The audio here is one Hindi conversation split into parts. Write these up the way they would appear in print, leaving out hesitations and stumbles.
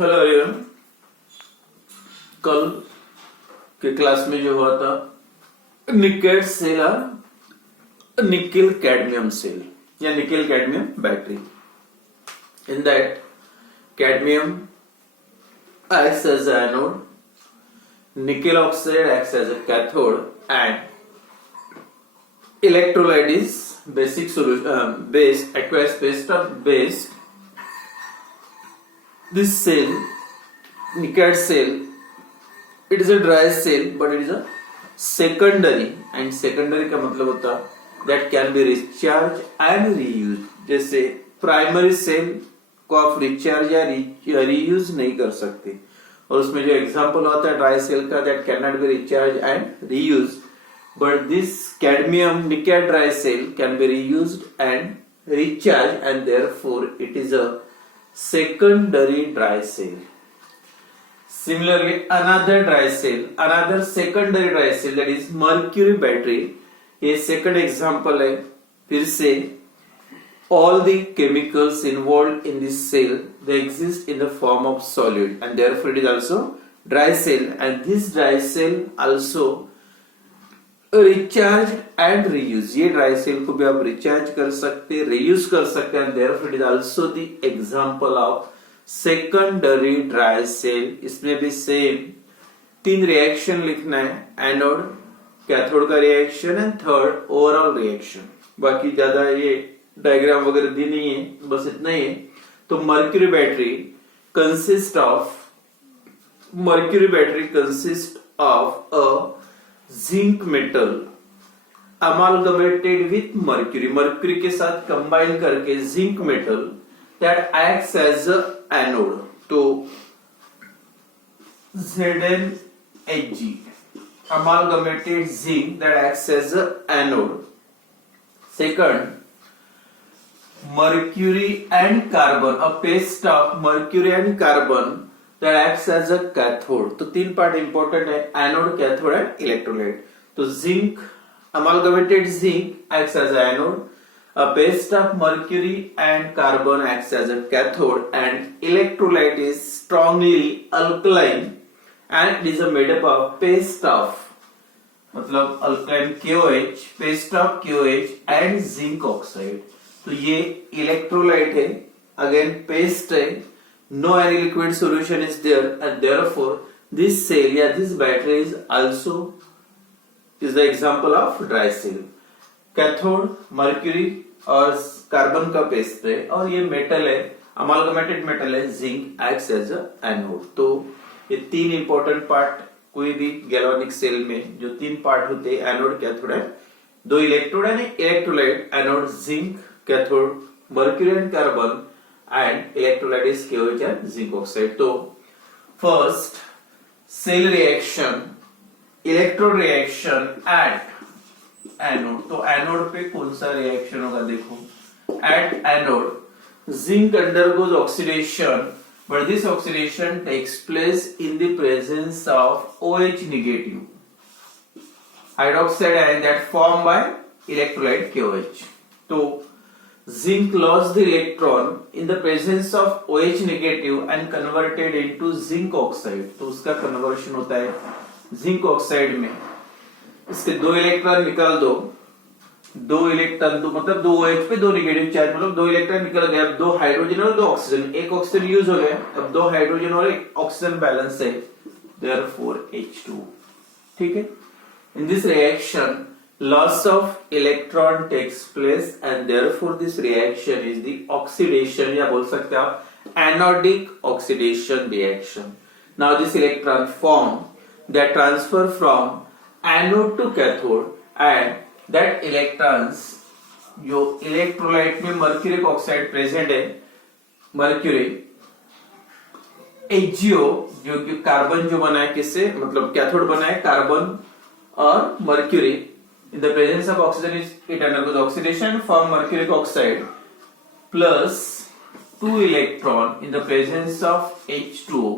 Hello everyone. कल के क्लास में जो हुआ था निकेल सेल और निकेल कैडमियम सेल या nickel cadmium battery. In that cadmium acts as an anode, nickel oxide acts as a cathode, and electrolyte is basic solution base aqueous phase of base. This cell, Nickel cell, it is a dry cell, but it is a secondary, and secondary का मतलब होता that can be recharged and reused. जैसे प्राइमरी सेल को आप रिचार्ज या रीयूज नहीं कर सकते, और उसमें जो एग्जांपल होता है ड्राई सेल का that cannot be recharged and reused, but this cadmium nickel dry cell can be reused and recharged, and therefore it is a secondary dry cell. Similarly, another secondary dry cell, that is mercury battery. ये second example है. फिर से all the chemicals involved in this cell, they exist in the form of solid, and therefore it is also dry cell, and this dry cell also recharge and reuse. ये ड्राई सेल को भी आप रिचार्ज कर सकते, रीयूज कर सकते हैं. Therefore it is also the example of secondary dry cell. इसमें भी सेम 3 रिएक्शन लिखना है, एनोड कैथोड का reaction and third overall reaction. बाकी ज्यादा ये डायग्राम वगैरह दी नहीं है, बस इतना ही है. तो mercury battery consist of a zinc metal amalgamated with mercury के साथ कंबाइन करके zinc metal that acts as a anode. तो ZnHg amalgamated zinc that acts as a anode. Second, mercury and carbon, a paste of mercury and carbon that acts as a cathode. तो 3 पार्ट इंपॉर्टेंट है, एनोड, कैथोड एंड इलेक्ट्रोलाइट. तो zinc, amalgamated zinc acts as an anode, a paste of mercury and carbon acts as a cathode, and electrolyte is strongly alkaline and it is made up of paste of, मतलब alkaline KOH, paste of KOH and zinc oxide. तो ये इलेक्ट्रोलाइट है, अगेन पेस्ट है, no any liquid solution is there, and therefore this cell या this battery is also is the example of dry cell. Cathode mercury और कार्बन का पेस्ट है, और ये मेटल है, अमालगमेटेड मेटल है, zinc acts as a anode. तो ये 3 इंपॉर्टेंट पार्ट कोई भी गैल्वेनिक सेल में जो 3 पार्ट होते हैं, एनोड, कैथोड है, 2 electrode and electrolyte, anode zinc, cathode mercury and carbon, and electrolyte is KOH and zinc oxide. तो first cell reaction, electrode reaction at anode. तो anode पे कौन सा रिएक्शन होगा देखो. At anode zinc undergoes oxidation, but this oxidation takes place in the presence of OH negative hydroxide ion that formed by electrolyte KOH. तो zinc lost the electron in the presence of OH negative and converted into zinc oxide. तो उसका कन्वर्शन होता है जिंक ऑक्साइड में. इसके 2 इलेक्ट्रॉन निकाल दो, 2 इलेक्ट्रॉन तो मतलब 2 OH पे 2 नेगेटिव चार्ज, मतलब 2 इलेक्ट्रॉन निकल गए. अब 2 हाइड्रोजन और 2 ऑक्सीजन, एक ऑक्सीजन यूज हो गया, अब 2 हाइड्रोजन और एक ऑक्सीजन बैलेंस है, देयरफॉर H2. ठीक है. In this reaction loss of electron takes place, and therefore this reaction is the oxidation, या बोल सकते हैं आप anodic oxidation reaction. Now this electron form that transfer from anode to cathode, and that electrons जो इलेक्ट्रोलाइट में मर्क्यूरिक ऑक्साइड प्रेजेंट है, मर्क्यूरी HgO जो कि कार्बन जो बना है, किससे मतलब कैथोड बना है कार्बन और mercury. In the presence of oxygen, it undergoes oxidation, form mercuric oxide plus 2 electron. In the presence of H2O,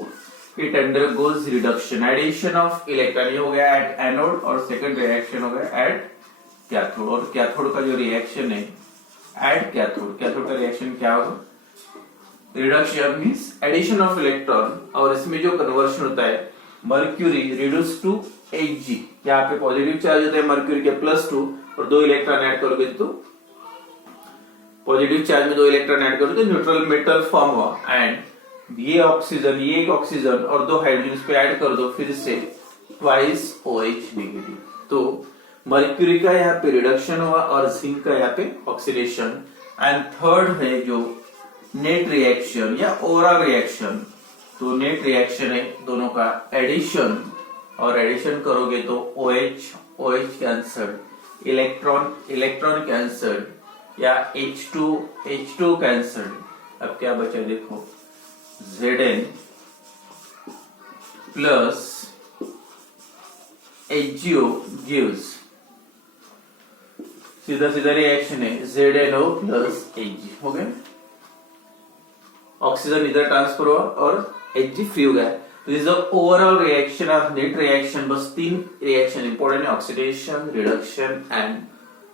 it undergoes reduction, addition of electron. ये हो गया at anode, और second reaction हो गया at cathode. और cathode का जो reaction है at cathode का reaction क्या होगा, reduction means addition of electron, और इसमें जो कन्वर्शन होता है मर्क्यूरी रिड्यूस टू Hg, यहाँ पे पॉजिटिव चार्ज होता है मर्क्यूरी के +2 और 2 इलेक्ट्रॉन ऐड करोगे तो पॉजिटिव चार्ज में 2 इलेक्ट्रॉन ऐड करोगे तो न्यूट्रल मेटल फॉर्म हुआ। एंड ये ऑक्सीजन, ये एक ऑक्सीजन और 2 हाइड्रोजन पे ऐड कर दो, फिर से ट्वाइस OH नेगेटिव। तो मर्क्यूरी का यहाँ पे रिडक्शन हुआ और जिंक का यहाँ पे ऑक्सीडेशन। एंड थर्ड है जो नेट रिएक्शन या ओवरऑल रिएक्शन, तो नेट रिएक्शन है दोनों का एडिशन, और एडिशन करोगे तो OH कैंसर, इलेक्ट्रॉन कैंसर या H2 कैंसर। अब क्या बचा देखो, Zn प्लस HgO gives, सीधा रिएक्शन है ZnO प्लस Hg, हो गया। ऑक्सीजन इधर ट्रांसफर हुआ और Hg फ्री हो गया। तो this is the overall reaction of net reaction. बस 3 रिएक्शन इंपॉर्टेंट है, oxidation, reduction and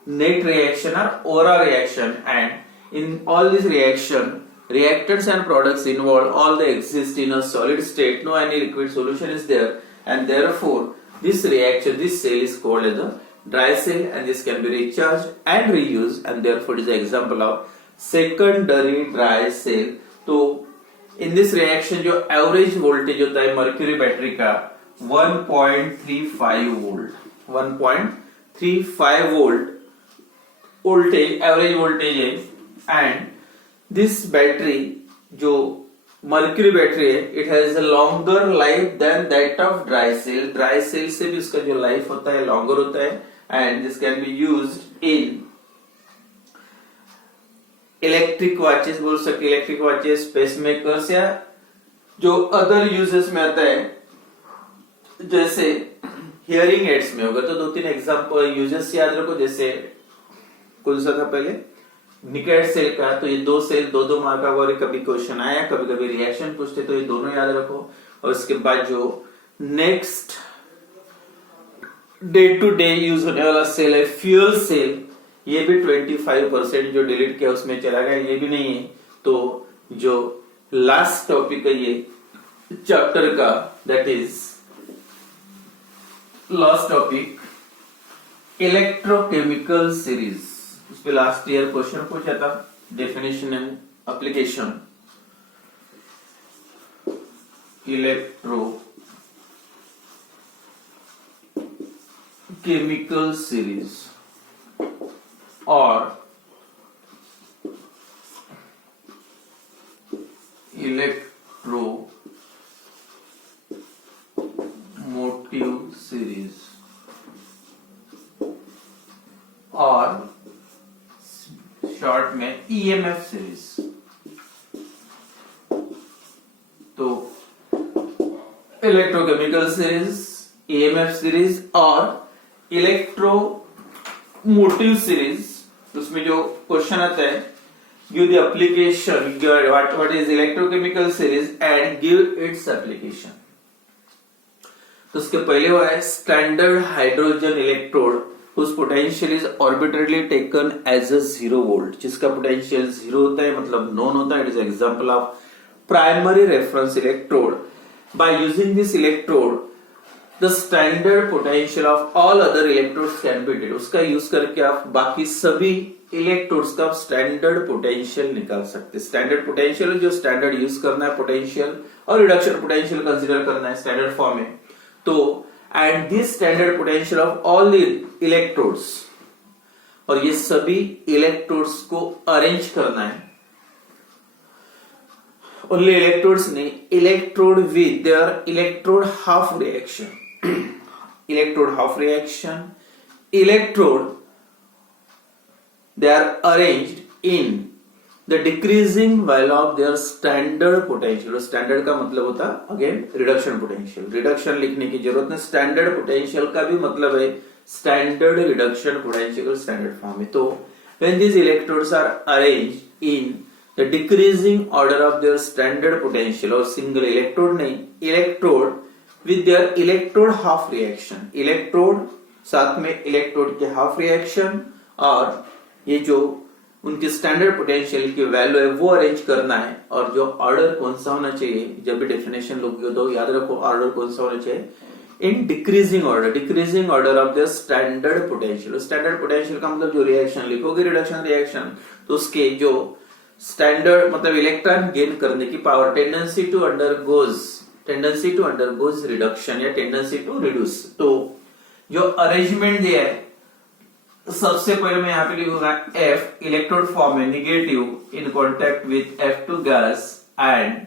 net reaction are overall reaction, and in all these reaction reactants and products involved all they exist in a solid state, no any liquid solution is there, and therefore this reaction, this cell is called as a dry cell, and this can be recharged and reused, and therefore it is an example of secondary dry cell। तो in this reaction जो average voltage होता है mercury बैटरी का 1.35 volt, 1.35 volt voltage average voltage है। एंड दिस बैटरी जो मर्क्यूरी बैटरी है, it has a longer life than that of dry cell. Dry cell से भी उसका जो लाइफ होता है लॉन्गर होता है, and this can be used in electric watches, बोल सकते इलेक्ट्रिक वॉचेस, पेसमेकर्स, या जो अदर यूजेस में आता है जैसे हियरिंग एड्स में होगा। तो 2-3 एग्जांपल यूजेस याद रखो, जैसे कौन सा था पहले, निकेट सेल का, तो ये 2 सेल 2-2 मार्क का, और कभी क्वेश्चन आया, कभी कभी रिएक्शन पूछते, तो ये दोनों याद रखो। और इसके बाद जो next day to day use होने वाला सेल है फ्यूल सेल, ये भी 25% जो डिलीट किया उसमें चला गया, ये भी नहीं है। तो जो लास्ट टॉपिक है ये चैप्टर का, that is last topic electrochemical series. उसपे लास्ट ईयर क्वेश्चन पूछा था, definition and application. Electro chemical series और इलेक्ट्रो मोटिव सीरीज और शॉर्ट में EMF सीरीज। तो इलेक्ट्रोकेमिकल सीरीज, EMF सीरीज और इलेक्ट्रोमोटिव सीरीज, उसमें जो क्वेश्चन आता है, give the application, what is electrochemical series and give its application. तो उसके पहले हुआ है standard hydrogen electrode whose potential is arbitrarily taken as a 0 volt, जिसका पोटेंशियल 0 होता है, मतलब नॉन होता है। It is example of primary reference electrode. By using this electrode the standard potential of all other electrodes can be detected. उसका यूज करके आप बाकी सभी इलेक्ट्रोड्स का स्टैंडर्ड पोटेंशियल निकाल सकते हैं। स्टैंडर्ड पोटेंशियल जो स्टैंडर्ड यूज करना है पोटेंशियल, और रिडक्शन पोटेंशियल कंसीडर करना है स्टैंडर्ड फॉर्म में। तो and this standard potential of all the electrodes, और ये सभी इलेक्ट्रोड्स को अरेंज करना है। ओनली इलेक्ट्रोड्स नहीं, electrode with their electrode half reaction, electrode half reaction, electrode they are arranged in the decreasing value of their standard potential। Standard का मतलब होता है अगेन रिडक्शन पोटेंशियल। रिडक्शन लिखने की जरूरत नहीं, स्टैंडर्ड पोटेंशियल का भी मतलब है standard reduction potential standard form में। तो when these electrodes are arranged in the decreasing order of their standard potential, और सिंगल इलेक्ट्रोड नहीं, electrode with their electrode half reaction, electrode साथ में इलेक्ट्रोड के हाफ रिएक्शन, और ये जो उनकी स्टैंडर्ड पोटेंशियल की वैल्यू है वो अरेंज करना है। और जो ऑर्डर कौन सा होना चाहिए, जब भी डेफिनेशन लोगे तो याद रखो ऑर्डर कौन सा होना चाहिए, in decreasing order of the standard potential. Standard potential का मतलब जो रिएक्शन लिखोगे रिडक्शन रिएक्शन, तो उसके जो स्टैंडर्ड मतलब इलेक्ट्रॉन गेन करने की power, tendency to undergoes reduction या टेंडेंसी टू रिड्यूस। तो जो अरेंजमेंट दिया है, सबसे पहले मैं यहाँ पे लिखूंगा F इलेक्ट्रोड फॉर्म है negative in contact with F2 gas and,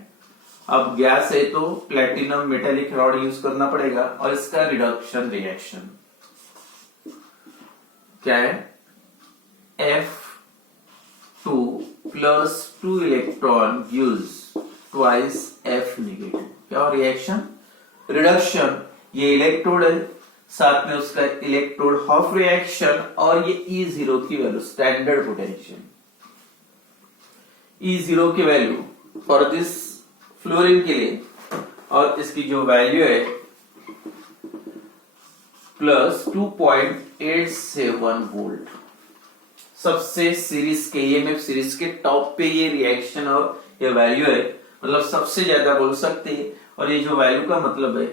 अब गैस है तो प्लेटिनम मेटेलिक रॉड यूज करना पड़ेगा। और इसका रिडक्शन रिएक्शन क्या है, F2 plus 2 electron gives twice F negative. क्या रिएक्शन, रिडक्शन, ये इलेक्ट्रोड है साथ में उसका इलेक्ट्रोड हाफ रिएक्शन, और ये E0 की वैल्यू स्टैंडर्ड पोटेंशियल, E0 की वैल्यू फॉर दिस फ्लोरीन के लिए, और इसकी जो वैल्यू है प्लस 2.87 वोल्ट। सबसे सीरीज के EMF सीरीज के टॉप पे ये रिएक्शन और ये वैल्यू है, मतलब सबसे ज्यादा बोल सकते हैं। और ये जो वैल्यू का मतलब है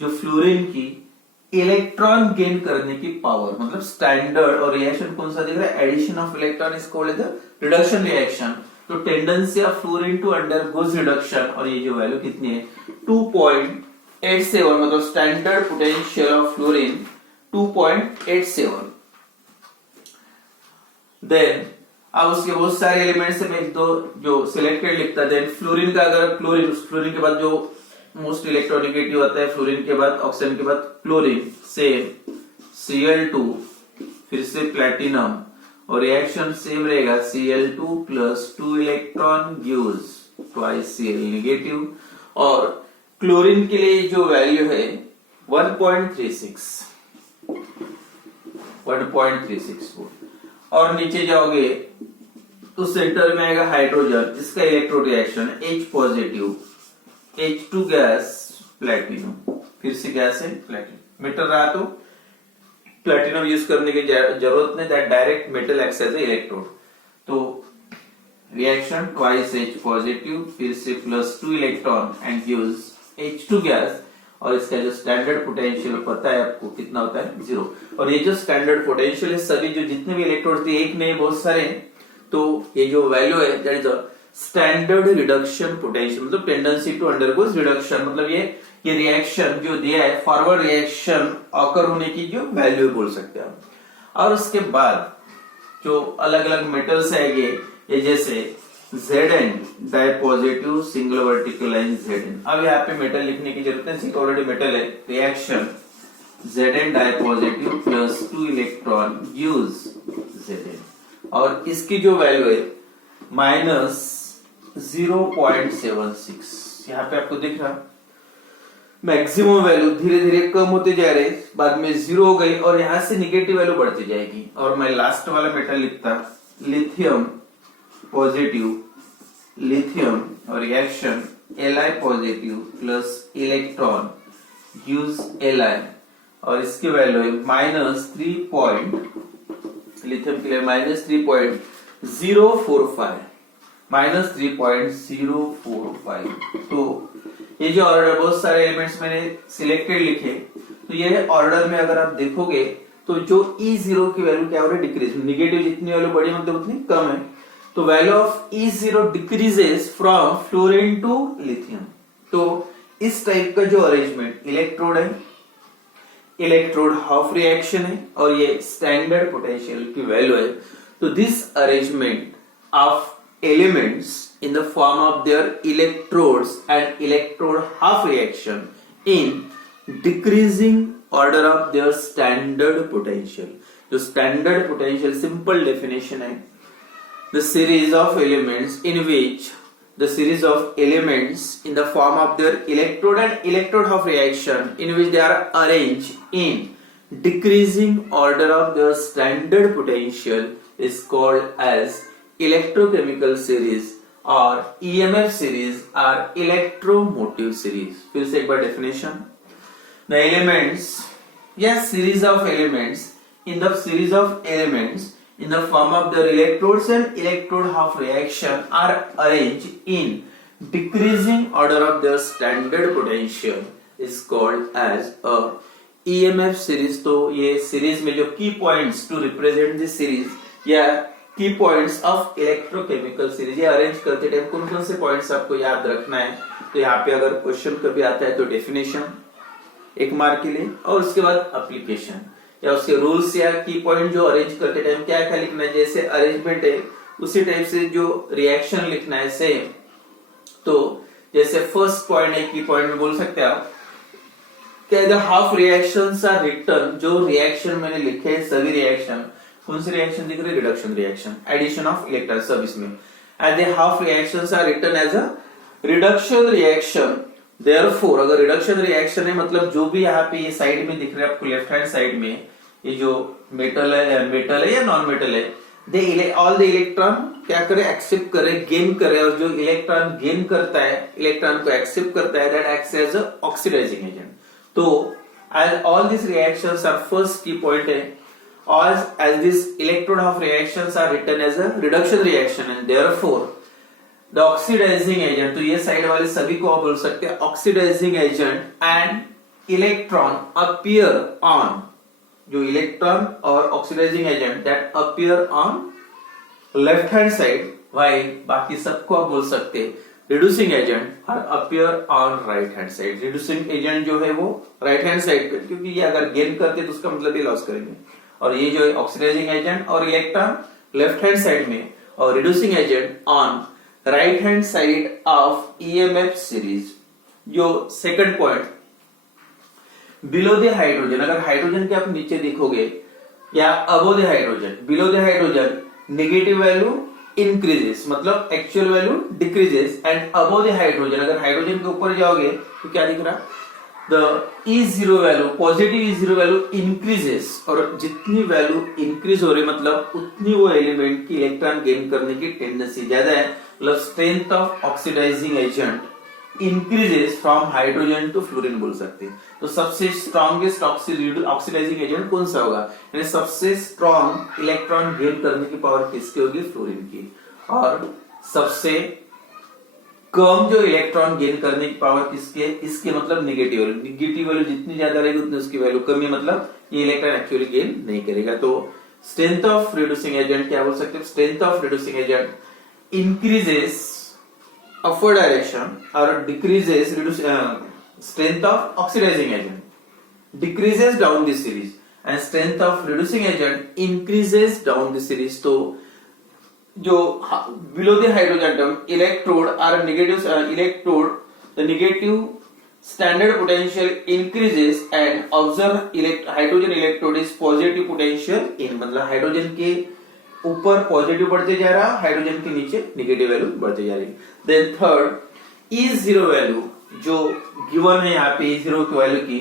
जो फ्लोरीन की इलेक्ट्रॉन गेन करने की पावर, मतलब स्टैंडर्ड, और रिएक्शन कौन सा दिख रहा है, addition of electron is called the reduction reaction. तो tendency of fluorine to undergoes reduction, और ये जो वैल्यू कितनी है 2.87, मतलब standard potential of fluorine 2.87। Then अब उसके बहुत सारे एलिमेंट्स से मैं दो जो सिलेक्टेड लिखता, देन फ्लोरीन का, अगर फ्लोरीन के बाद जो मोस्ट इलेक्ट्रोनेगेटिव आता है, फ्लोरीन के बाद ऑक्सीजन के बाद क्लोरीन, सेम Cl2 फिर से प्लेटिनम, और रिएक्शन सेम रहेगा Cl2 plus 2 electron gives twice Cl negative. और क्लोरीन के लिए जो वैल्यू है 1.36 वोल्ट। और नीचे जाओगे तो सेंटर में आएगा हाइड्रोजन, इसका electro reaction H positive, H2 gas platinum, फिर से गैस है प्लेटिनम। मेटल रहा तो प्लेटिनम यूज करने की जरूरत नहीं, that direct metal acts as electrode. तो रिएक्शन ट्वाइस H पॉजिटिव फिर से plus 2 electron and gives H2 gas, और इसका जो स्टैंडर्ड पोटेंशियल पता है आपको कितना होता है, 0। और ये जो स्टैंडर्ड पोटेंशियल है, सभी जो जितने भी इलेक्ट्रोड थे, एक नहीं बहुत सारे, तो ये जो वैल्यू है that is standard reduction potential, मतलब टेंडेंसी टू अंडरगोज रिडक्शन, मतलब ये रिएक्शन जो दिया है फॉरवर्ड रिएक्शन ऑकर होने की जो वैल्यू बोल सकते हैं। और उसके बाद जो अलग अलग मेटल्स आएंगे, ये जैसे Zn dipositive single vertical line Zn। अब यहाँ पे मेटल लिखने की जरूरत है, ऑलरेडी मेटल है। Reaction Zn dipositive plus 2 electron gives Zn, और इसकी जो वैल्यू है माइनस 0.76। यहाँ पे आपको दिख रहा मैक्सिमम वैल्यू धीरे धीरे कम होते जा रहे, बाद में 0 हो गई, और यहाँ से निगेटिव वैल्यू बढ़ती जाएगी। और मैं लास्ट वाला मेटल लिखता लिथियम पॉजिटिव, लिथियम, और reaction Li positive plus electron gives Li, और इसकी वैल्यू है माइनस 3. लिथियम के लिए माइनस 3.045, माइनस 3.045। तो ये जो ऑर्डर, बहुत सारे एलिमेंट्स मैंने सिलेक्टेड लिखे, तो ये ऑर्डर में अगर आप देखोगे तो जो E0 की वैल्यू क्या हो रही है, डिक्रीज, निगेटिव जितनी वैल्यू बढ़ी मतलब उतनी कम है। तो value of E0 decreases from fluorine to lithium. तो इस टाइप का जो अरेंजमेंट, इलेक्ट्रोड है, इलेक्ट्रोड हाफ रिएक्शन है, और ये स्टैंडर्ड पोटेंशियल की वैल्यू है। तो this arrangement of elements in the form of their electrodes and electrode half reaction in decreasing order of their standard potential. जो standard potential simple definition है, the series of elements in which the series of elements in the form of their electrode and electrode half reaction in which they are arranged in decreasing order of their standard potential is called as electrochemical series और EMF सीरीज और इलेक्ट्रोमोटिव सीरीज। फिर से एक बार डेफिनेशन, द एलिमेंट्स या series of elements in the series of elements in the form of their electrodes, and electrode half reaction are arranged in decreasing order of their standard potential is called as a EMF series. तो ये सीरीज में जो key points to represent this series या key points of electrochemical series, ये अरेंज करते टाइम कौन कौन से पॉइंट्स आपको याद रखना है। तो यहाँ पे अगर क्वेश्चन कभी आता है तो डेफिनेशन 1 मार्क के लिए, और उसके बाद एप्लीकेशन या उसके रूल्स या की पॉइंट जो अरेंज करते टाइम क्या क्या लिखना है, जैसे अरेंजमेंट है उसी टाइप से जो रिएक्शन लिखना है सेम। तो जैसे फर्स्ट पॉइंट है की पॉइंट में बोल सकते हैं आप the half reactions are written, जो रिएक्शन मैंने लिखे हैं सभी रिएक्शन, कौन सी रिएक्शन दिख रही है, reduction reaction, addition of electron सब इसमें, and the half reactions are written as a reduction reaction. Therefore अगर रिडक्शन रिएक्शन है मतलब जो भी यहाँ पे ये साइड में दिख रहा है आपको लेफ्ट हैंड साइड में, ये जो मेटल है या नॉन मेटल है, दे ऑल द इलेक्ट्रॉन क्या करे, एक्सेप्ट करे, गेन करे, और जो इलेक्ट्रॉन गेन करता है इलेक्ट्रॉन को एक्सेप्ट करता है that acts as a oxidising agent. तो as all these reactions are first key point है, as these electrode half reactions are written as a reduction reaction and therefore the oxidizing agent, तो ये साइड वाले सभी को आप बोल सकते हैं oxidising agent and electron appear on, जो इलेक्ट्रॉन और oxidising agent that appear on left hand side, while बाकी सबको आप बोल सकते हैं reducing agent are appear on right hand side. Reducing agent जो है वो राइट हैंड साइड पे, क्योंकि ये अगर गेन करते तो उसका मतलब ये लॉस करेंगे, और ये जो है ऑक्सीडाइजिंग एजेंट और इलेक्ट्रॉन लेफ्ट हैंड साइड में, और reducing agent on right hand side of EMF series. जो second point below the hydrogen, अगर हाइड्रोजन के आप नीचे देखोगे या above the hydrogen, below the hydrogen negative value increases, मतलब actual value decreases, and above the hydrogen, अगर हाइड्रोजन के ऊपर जाओगे तो क्या दिख रहा, the E0 value, positive E0 value increases, और जितनी वैल्यू इंक्रीज हो रही मतलब उतनी वो एलिमेंट की इलेक्ट्रॉन गेन करने की टेंडेंसी ज्यादा है, मतलब strength of oxidising agent increases from hydrogen to fluorine बोल सकते हैं। तो सबसे स्ट्रॉन्गेस्ट ऑक्सीडाइजिंग एजेंट कौन सा होगा, यानी सबसे स्ट्रॉन्ग इलेक्ट्रॉन गेन करने की पावर किसकी होगी, फ्लोरीन की, और सबसे कम जो इलेक्ट्रॉन गेन करने की पावर किसके, इसके मतलब निगेटिव वैल्यू, निगेटिव वैल्यू जितनी ज्यादा रहेगी उतनी उसकी वैल्यू कम है, मतलब ये इलेक्ट्रॉन एक्चुअली गेन नहीं करेगा। तो स्ट्रेंथ ऑफ रिड्यूसिंग एजेंट क्या बोल सकते हैं, strength of reducing agent increases upward direction or decreases strength of oxidizing agent decreases down the series, and strength of reducing agent increases down the series। तो जो below the hydrogen atom electrode are negative electrode, the negative standard potential increases and observe hydrogen electrode is positive potential in, मतलब हाइड्रोजन के ऊपर पॉजिटिव बढ़ते जा रहा, हाइड्रोजन के नीचे निगेटिव वैल्यू बढ़ते जा रही। देन थर्ड E0 वैल्यू जो गिवन है यहाँ पे E0 की वैल्यू की,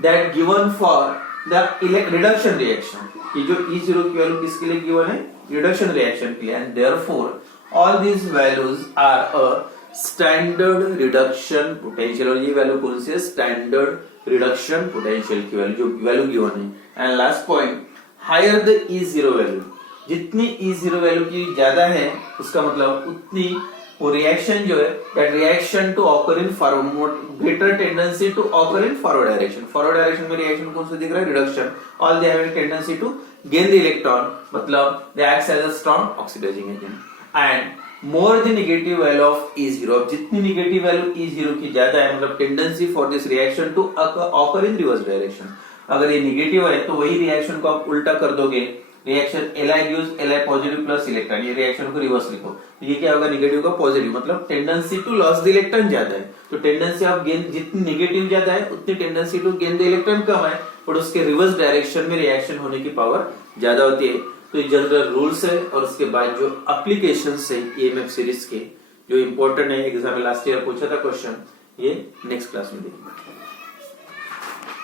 that given for the reduction reaction, ये जो E0 की वैल्यू किसके लिए गिवन है, रिडक्शन रिएक्शन के लिए, and therefore all these values are a standard reduction potential, और ये वैल्यू कौन सी है, स्टैंडर्ड रिडक्शन पोटेंशियल की वैल्यू जो वैल्यू गिवन है। And last point, higher the E0 value, जितनी E0 वैल्यू की ज्यादा है उसका मतलब उतनी वो रिएक्शन जो है that reaction to occur in forward, greater tendency to occur in forward direction. Forward direction में रिएक्शन कौन सा दिख रहा है, reduction, all they have tendency to gain the electron, मतलब they acts as a strong oxidising agent. And more the negative value of E0, जितनी नेगेटिव वैल्यू E0 की ज्यादा है मतलब tendency for this reaction to occur in reverse direction. अगर ये नेगेटिव है तो वही रिएक्शन को आप उल्टा कर दोगे, reaction Li gives Li positive plus electron, ये रिएक्शन को रिवर्स लिखो, तो ये क्या होगा, नेगेटिव का पॉजिटिव, मतलब tendency to loss the electron ज्यादा है, तो टेंडेंसी ऑफ गेन, जितनी नेगेटिव ज्यादा है उतनी tendency to gain the electron कम है, और उसके रिवर्स डायरेक्शन में रिएक्शन होने की पावर ज्यादा होती है। तो ये जनरल रूल्स है, और उसके बाद जो एप्लीकेशंस है ईएमएफ सीरीज के जो इंपॉर्टेंट है, एग्जाम में लास्ट ईयर पूछा था क्वेश्चन, ये नेक्स्ट क्लास में देखेंगे।